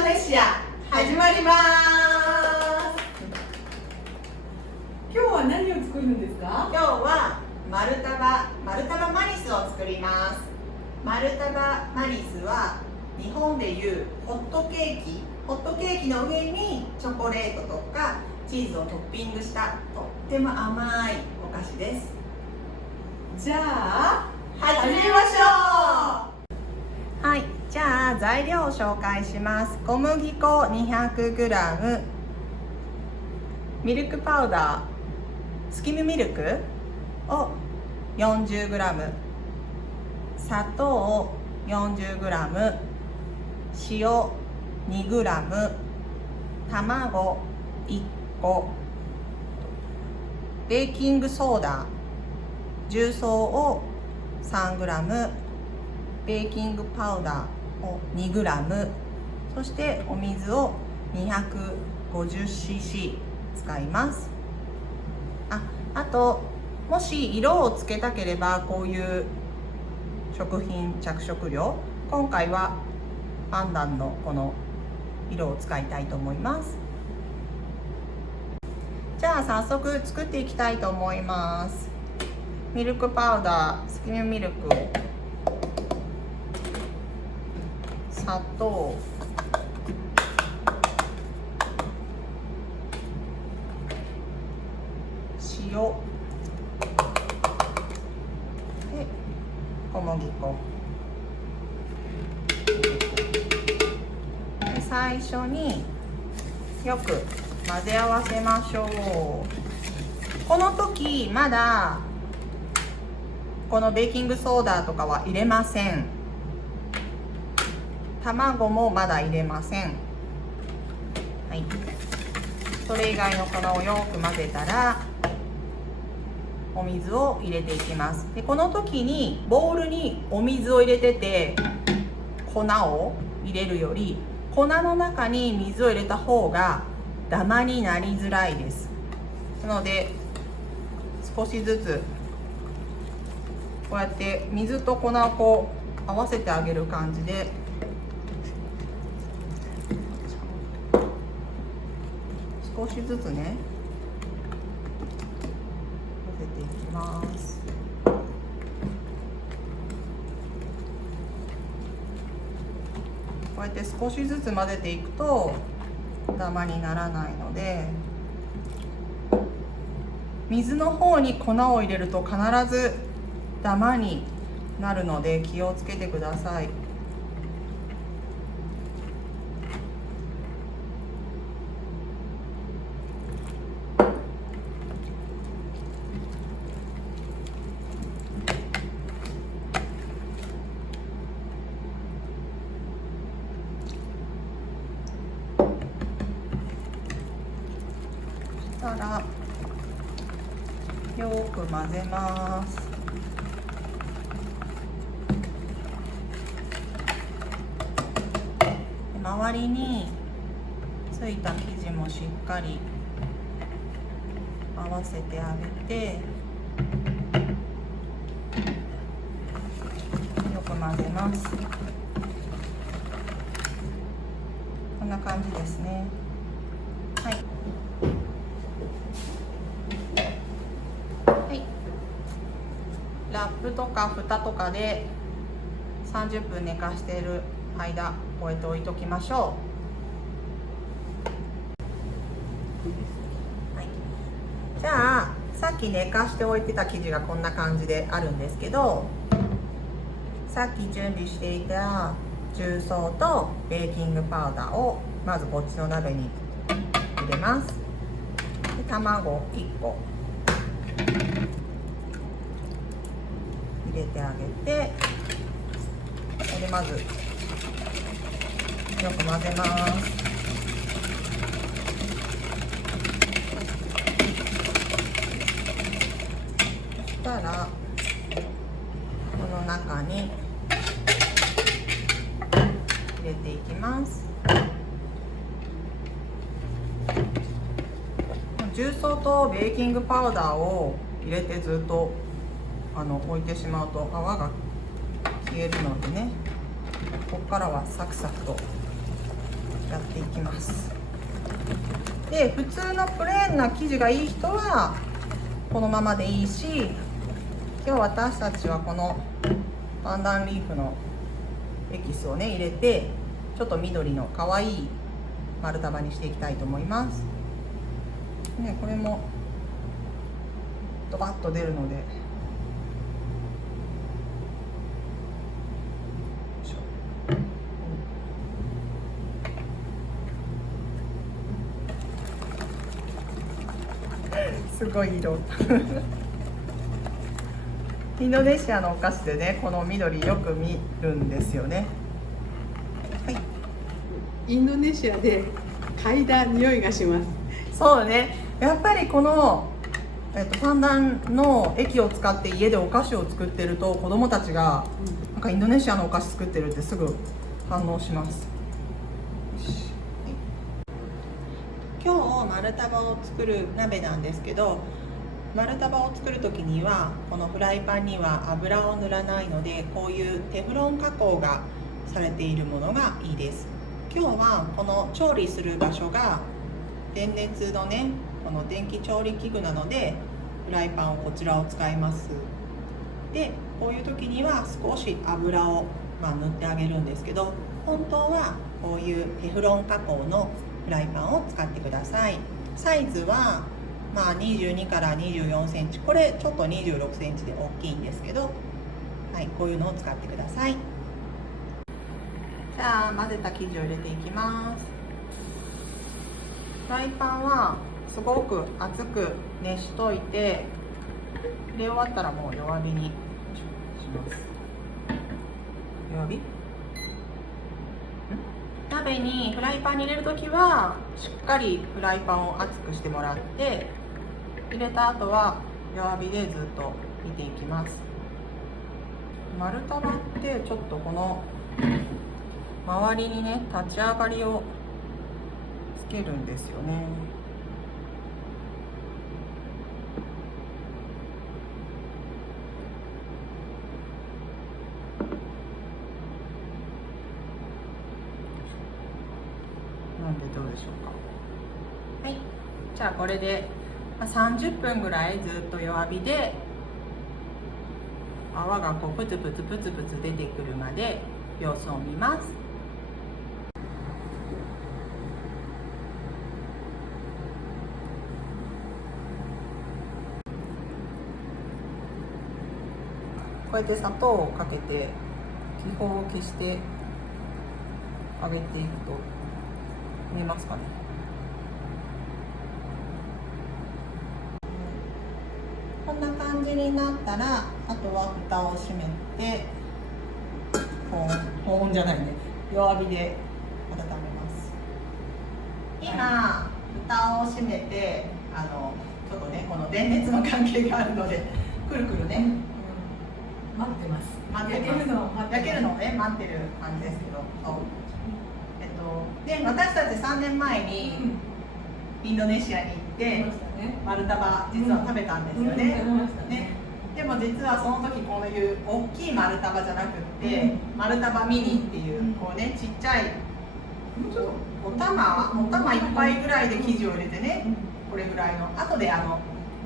ドネシア始まります。今日は何を作るんですか？今日はマルタバマリスを作ります。マルタバマリスは日本でいうホットケーキの上にチョコレートとかチーズをトッピングしたとっても甘いお菓子です。じゃあ始めましょう。はい、じゃあ材料を紹介します。小麦粉 200g、 ミルクパウダー、スキムミルクを 40g、 砂糖 40g、 塩 2g、 卵1個、ベーキングソーダ重曹を 3g、 ベーキングパウダーを 2g、 そしてお水を 250cc 使います。あともし色をつけたければこういう食品着色料、今回はパンダンのこの色を使いたいと思います。じゃあ早速作っていきたいと思います。ミルクパウダー、スキムミルク、砂糖、塩で小麦粉で、最初によく混ぜ合わせましょう。この時まだこのベーキングソーダとかは入れません。卵もまだ入れません。はい、それ以外の粉をよく混ぜたらお水を入れていきます。でこの時にボウルにお水を入れてて粉を入れるより粉の中に水を入れた方がダマになりづらいです。なので少しずつこうやって水と粉をこう合わせてあげる感じで少しずつね混ぜていきます。こうやって少しずつ混ぜていくとダマにならないので、水の方に粉を入れると必ずダマになるので気をつけてください。そしたらよく混ぜます。周りについた生地もしっかり合わせてあげてよく混ぜます。こんな感じですね。はい、はい、ラップとか蓋とかで30分寝かしている間こうやって置いときましょう。はい、じゃあさっき寝かしておいてた生地がこんな感じであるんですけど、さっき準備していた重曹とベーキングパウダーをまずこっちの鍋に入れます。で卵1個入れてあげて、これでまずよく混ぜます。そしたらこの中に入れていきます。重曹とベーキングパウダーを入れてずっと置いてしまうと泡が消えるのでね、ここからはサクサクとやっていきます。で普通のプレーンな生地がいい人はこのままでいいし、今日私たちはこのパンダンリーフのエキスをね入れて、ちょっと緑の可愛い丸束にしていきたいと思います。ね、これもドバッと出るので、よいしょ。すごい色インドネシアのお菓子でね、この緑よく見るんですよね。はい、インドネシアで嗅いだ匂いがします。そうね、やっぱりこの、パンダンの液を使って家でお菓子を作ってると、子供たちがなんかインドネシアのお菓子作ってるってすぐ反応します。今日丸束を作る鍋なんですけど、丸束を作る時にはこのフライパンには油を塗らないので、こういうテフロン加工がされているものがいいです。今日はこの調理する場所が電熱のね、この電気調理器具なので、フライパンをこちらを使います。でこういう時には少し油を、塗ってあげるんですけど、本当はこういうテフロン加工のフライパンを使ってください。サイズは22から24センチ、これちょっと26センチで大きいんですけど、はい、こういうのを使ってください。じゃあ混ぜた生地を入れていきます。フライパンはすごく熱く熱しといて、入れ終わったらもう弱火にします。弱火？鍋にフライパンに入れるときはしっかりフライパンを熱くしてもらって、入れた後は弱火でずっと煮ていきます。丸束ってちょっとこの周りにね、立ち上がりをつけるんですよね。なんでどうでしょうか。はい、じゃあこれで30分ぐらいずっと弱火で泡がこうプツプツプツプツ出てくるまで様子を見ます。こうやって砂糖をかけて気泡を消してあげていくと見えますかね。こんな感じになったら、あとは蓋を閉めて保温じゃないね、弱火で温めます。今蓋を閉めて、ちょっとね、この電熱の関係があるのでくるくるね、待ってます。焼けるのをね待ってる感じですけど、で私たち3年前にインドネシアに行って丸束実は食べたんですよね。でも実はその時こういう大きい丸束じゃなくって、丸束ミニっていうこうね、ちっちゃいお玉1杯ぐらいで生地を入れてね、これぐらいの、後で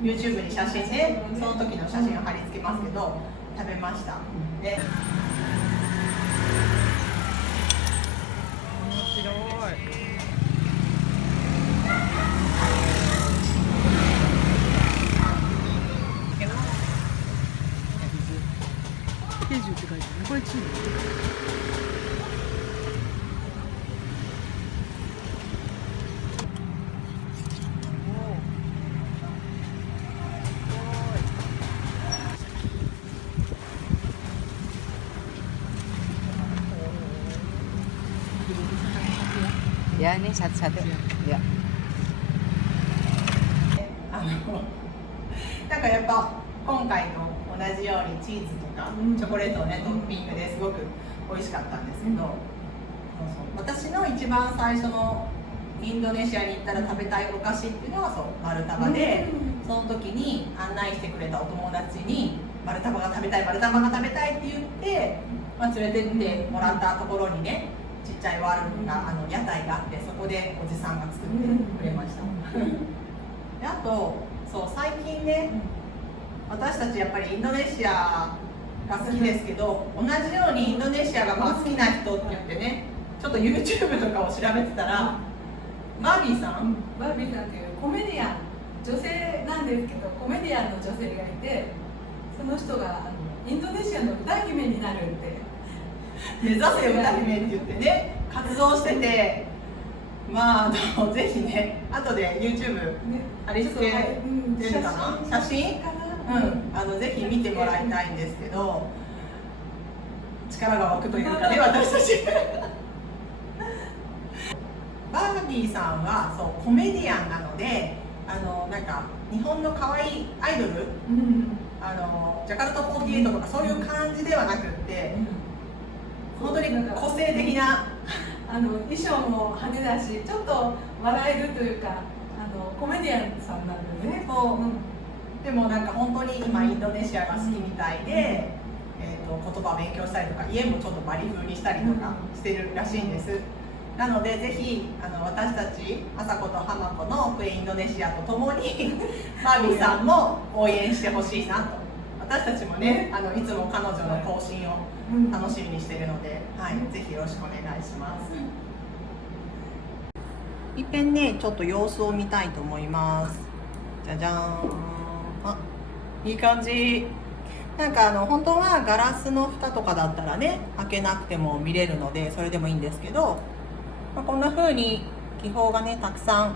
YouTube に写真ね、その時の写真を貼り付けますけど、食べました。で面白い。ケジュって書いてある。これチーズ。Ya, ini satu-satu. Ya. なんかやっぱ今回と同じようにチーズとかチョコレートをねトッピングですごく美味しかったんですけど、私の一番最初のインドネシアに行ったら食べたいお菓子っていうのはそう丸束で、その時に案内してくれたお友達に丸束が食べたいって言って、連れてってもらったところにね、ちっちゃいワルンが屋台があって、そこでおじさんが作ってくれました。であとそう最近ね、私たちやっぱりインドネシアが好きですけど、同じようにインドネシアが好きな人って言ってね、ちょっと YouTube とかを調べてたら、バービーさんバービーさんというコメディアン、女性なんですけどコメディアンの女性がいて、その人がインドネシアの歌姫になるって目指せ歌姫って言ってね活動してて、まあぜひね後で YouTube あれして出るかな、写真ぜひ見てもらいたいんですけど、力が湧くというかね、私たちバービーさんはそうコメディアンなので、なんか日本の可愛いアイドル、ジャカルタ48とかそういう感じではなくって、本当に個性的な衣装も派手だし、ちょっと笑えるというかコメディアンさんなんでね。でもなんか本当に今インドネシアが好きみたいで、言葉を勉強したりとか、家もちょっとバリ風にしたりとかしてるらしいんです。なのでぜひ私たち朝子と浜子のクエインドネシアとともにバービーさんも応援してほしいなと。私たちもねいつも彼女の更新を楽しみにしているので、ぜひよろしくお願いします。いっぺんねちょっと様子を見たいと思います。じゃじゃーん。あ、いい感じ。なんか本当はガラスの蓋とかだったらね開けなくても見れるのでそれでもいいんですけど、こんな風に気泡がねたくさん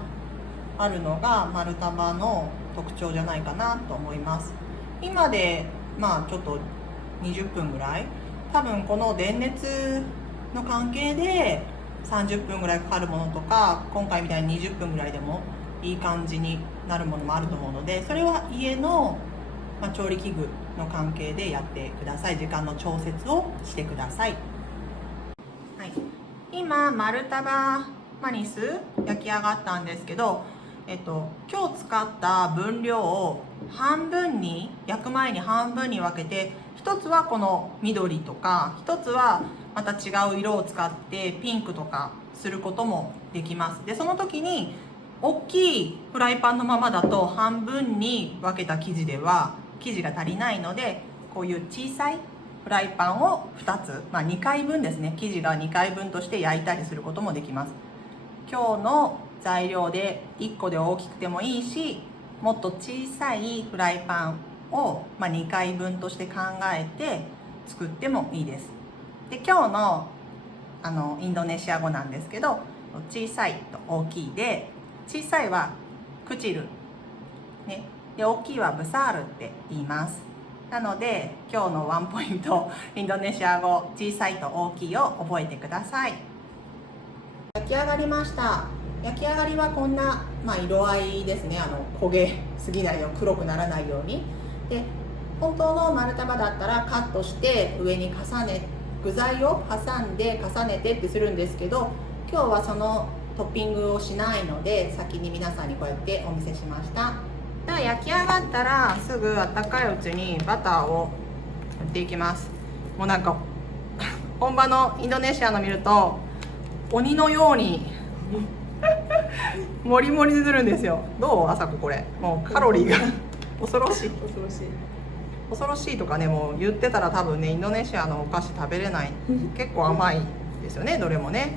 あるのが丸太の特徴じゃないかなと思います。今でちょっと20分ぐらい、多分この電熱の関係で30分ぐらいかかるものとか、今回みたいに20分ぐらいでもいい感じになるものもあると思うので、それは家の調理器具の関係でやってください。時間の調節をしてください。はい、今丸太マニス焼き上がったんですけど、今日使った分量を半分に、焼く前に半分に分けて、一つはこの緑とか、一つはまた違う色を使ってピンクとかすることもできます。でその時に大きいフライパンのままだと半分に分けた生地では生地が足りないので、こういう小さいフライパンを2つ、2回分ですね、生地が2回分として焼いたりすることもできます。今日の材料で1個で大きくてもいいし、もっと小さいフライパンを2回分として考えて作ってもいいです。で今日のインドネシア語なんですけど、小さいと大きいで、小さいはクチル、ね、で大きいはブサールって言います。なので今日のワンポイント、インドネシア語小さいと大きいを覚えてください。焼き上がりました。焼き上がりはこんな、色合いですね。焦げすぎないよう、黒くならないように。で本当の丸太だったらカットして上に重ね、具材を挟んで重ねてってするんですけど、今日はそのトッピングをしないので先に皆さんにこうやってお見せしました。じゃあ焼き上がったらすぐ温かいうちにバターを塗っていきます。もうなんか本場のインドネシアの見ると鬼のようにもりもりにするんですよ。どう朝子、これもうカロリーが恐ろしい恐ろしいとかね、もう言ってたら多分ねインドネシアのお菓子食べれない。結構甘いですよね、どれもね。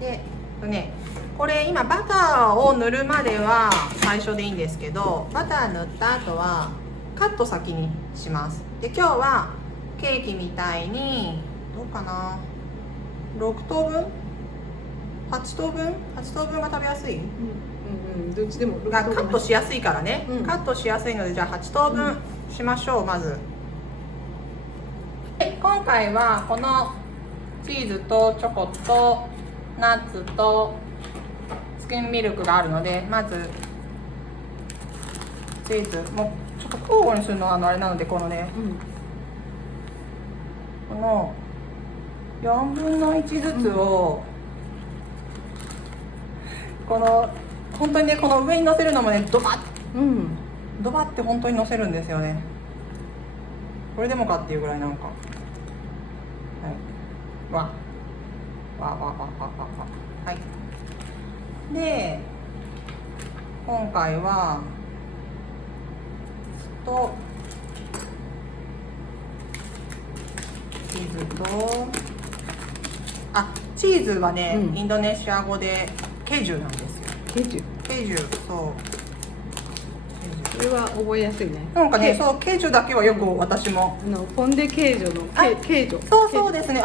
でこれ今バターを塗るまでは最初でいいんですけど、バター塗った後はカット先にします。で今日はケーキみたいにどうかな、6等分8等分が食べやすい、どっちでもカットしやすいからね、カットしやすいので、じゃあ8等分しましょう。まずで今回はこのチーズとチョコとナッツとスキンミルクがあるので、まずチーズもうちょっと交互にするのはあれなので、このね、この4分の1ずつを、この本当にね、この上に乗せるのもね、ドバって本当に乗せるんですよね。これでもかっていうぐらいなんか、はい。で、今回はチーズとチーズはね、インドネシア語でケジュなんですよ。ケジュ。ケジュ、そう。それは覚えやすいね。なんかね、そう、ケジュだけはよく私も。ポンデケージョのケージョ。そうですね。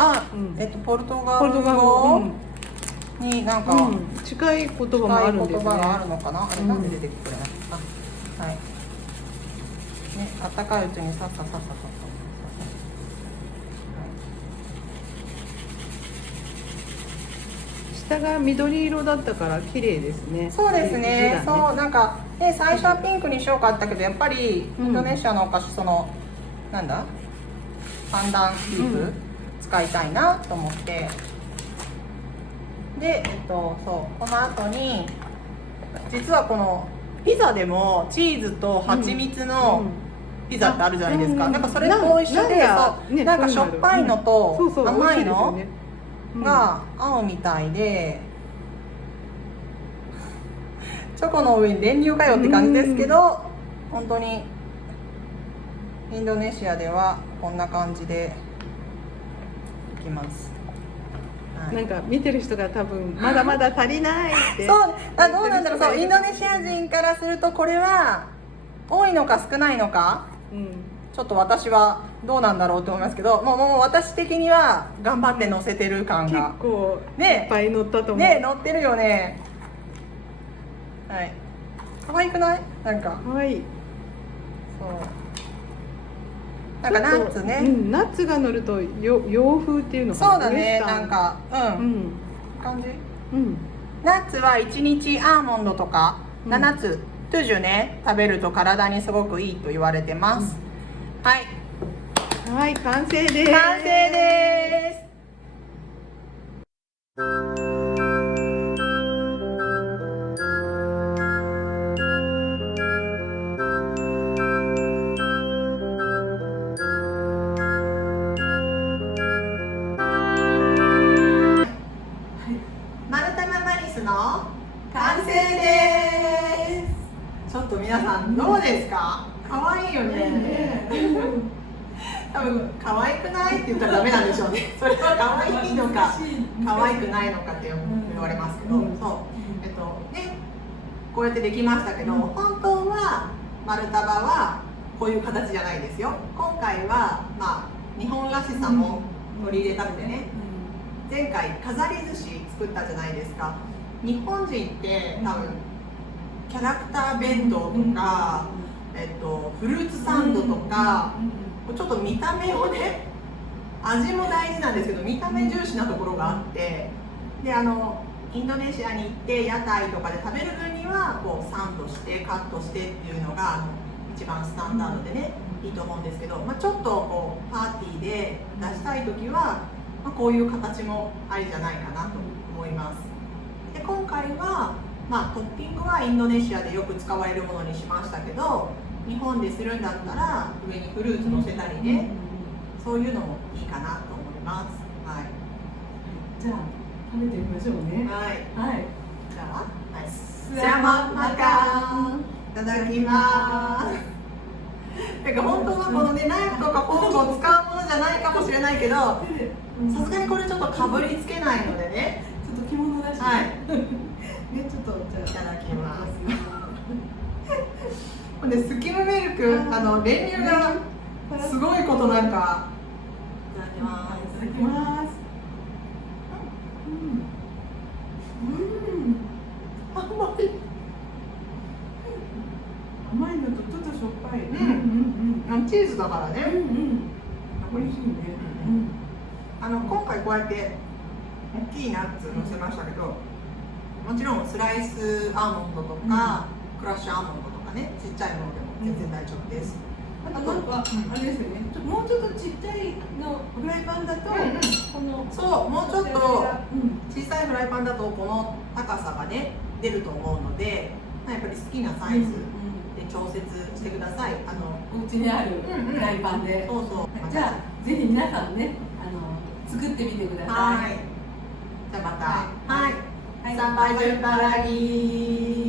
ポルトガル語になんか近い言葉もあるんですね。言葉があるのかな。あれなんで出てくるの？はい。ね、あったかいうちにさっさ。下が緑色だったから綺麗ですね。そうですね。そうなんかね、最初はピンクにしようかったけど、やっぱりインドネシアのお菓子なんだパンダンリーフ使いたいなと思って、でそうこの後に実はこのピザでもチーズと蜂蜜のピザってあるじゃないですか。なんかそれと一緒で、なんかしょっぱいのと甘いのが合うみたいで、チョコの上に練乳かよって感じですけど、本当にインドネシアではこんな感じでいきます。なんか見てる人が多分まだまだ足りないってそう、どうなんだろう。そう、インドネシア人からするとこれは多いのか少ないのか、ちょっと私はどうなんだろうと思いますけど、もう私的には頑張って乗せてる感が結構いっぱい乗ったと思う。ね、乗ってるよね。はい。可愛くない？なんか。はい。そう。なんかナッツね。ナッツが乗ると洋風っていうのかな。そうだね。なんか感じ。ナッツは1日アーモンドとか7つトゥジュね食べると体にすごくいいと言われてます。はい。はい、完成です。完成です。マルタママリスの完成です。ちょっと皆さんどうですか？可愛いよね。多分可愛くないって言ったらダメなんでしょうね。それは可愛いのか可愛くないのかって言われますけど、そうね、こうやってできましたけど、本当はマルタバはこういう形じゃないですよ。今回は日本らしさも取り入れたくてね。前回飾り寿司作ったじゃないですか。日本人って多分キャラクター弁当とか、フルーツサンドとか、ちょっと見た目をね、味も大事なんですけど見た目重視なところがあって、でインドネシアに行って屋台とかで食べる分にはこうサンドしてカットしてっていうのが一番スタンダードでね、いいと思うんですけど、ちょっとこうパーティーで出したい時はこういう形もありじゃないかなと思います。で今回は、トッピングはインドネシアでよく使われるものにしましたけど、日本でするんだったら上にフルーツ乗せたりね、そういうのもいいかなと思います。はい。じゃあ食べてみましょうね。はい。はい。じゃあ、スラママカンいただきます。なんか本当はこのね、ナイフとかフォークを使うものじゃないかもしれないけど、さすがにこれちょっとかぶりつけないのでね、ちょっと着物だし、はい、ね、ちょっとじゃあいただきます。これスキムミルク、練乳がすごいことなんか。いただきます。いただきます。甘い。甘いのとちょっとしょっぱい。チーズだからね。美味しいね。今回こうやって大きいナッツ乗せましたけど、もちろんスライスアーモンドとか、クラッシュアーモンドとかね、ちっちゃいものでも全然大丈夫です。あとなんかあれですよね。もうちょっとちっちゃいのフライパンだと、このそう、もうちょっと小さいフライパンだとこの高さがね出ると思うので、やっぱり好きなサイズで調節してください。お家にあるフライパンで。そうそう。じゃあぜひ皆さんね、作ってみてください。はい。じゃあまた。はい。はい Sampai jumpa lagi.